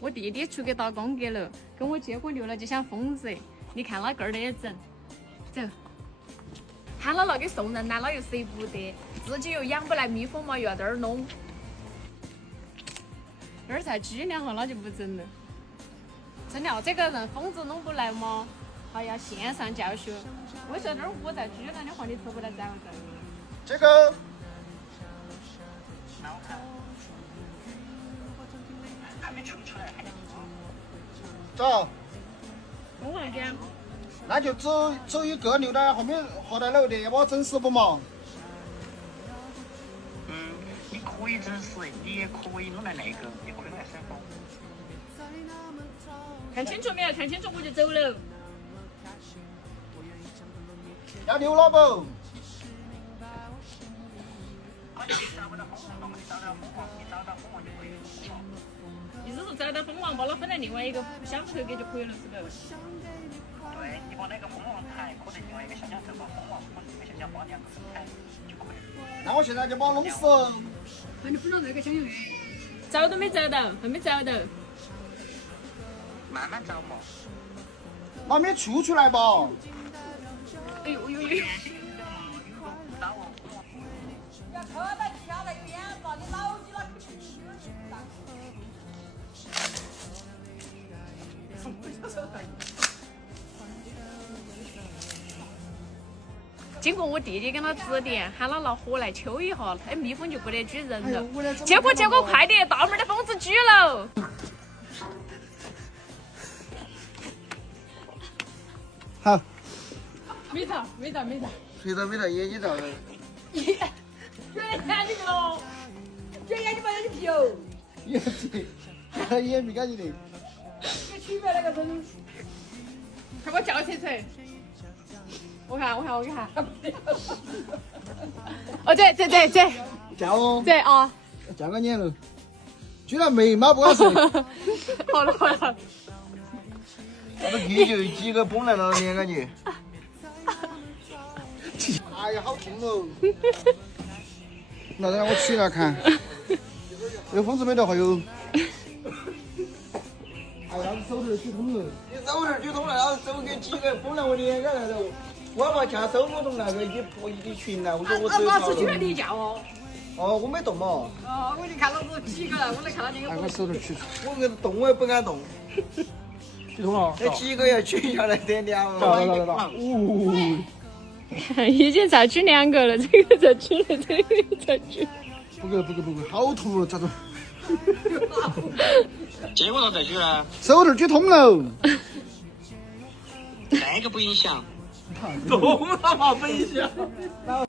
我弟弟出去打工去了，跟我结婚留了就像疯子。你看他个儿的也整，走。喊了那个送人来，那又舍不得，自己又养不来蜜蜂嘛，又要在这儿弄。这儿才居2号，那就不整了。真的，这个人疯子弄不来吗？还要线上教学。为啥这儿我在居了，你话你出不来在不在？这个。还没出来，还走。我忘记。那就走一个留在后面后台楼的，要不整死不嘛？你可以整死，你也可以弄来那个，也可以弄来闪光。看清楚没有？看清楚我就走了。要留了不？你找不到蜂王，你找到蜂王就可以了。意思是找到蜂王，把它分在另外一个箱子头给就可以了，是不？对，你把那个蜂王台搁在另外一个箱箱头，把蜂王放这个箱箱，把2个分开就可以了。那我现在就把它弄死。那你分到那个箱箱去。找都没找到，还没找到。慢慢找嘛。那没出来吧？哎呦呦呦！要可能跳得有眼吧，你老几了？经过我弟弟跟他指点，喊他拿火来抽一下，哎，蜜蜂就不得举人了。哎结果快点，大门的疯子举了。好。没找。没到，眼睛找了。卷眼睛喽！卷眼睛把眼睛皮哦！眼皮，眼皮干净的。有区别那个人。快把轿车出来！我看。哦，这。叫哦。这啊。叫个撵了。居然眉毛不好使。好了。那个地就几个崩来了，连感觉。哎呀，好痛哦！那让我取来看。有疯子没得？还有。哎呀，手头举通了。你手头举通了，然后手给几个崩来我脸上来了。我把掐手不动那个一群来，我说我手那是举了你叫哦。哦，我没动嘛。哦，我就看到是几个了，我能看到你。哎，我手头举，我个动我也不敢动。举通了。那几个要举下来得了。到。已经才举2个了，这个才举了，这个才举。不够，好痛哦，咋子？结果咋再举呢？手头举通了。那个不影响。动了嘛，不影响。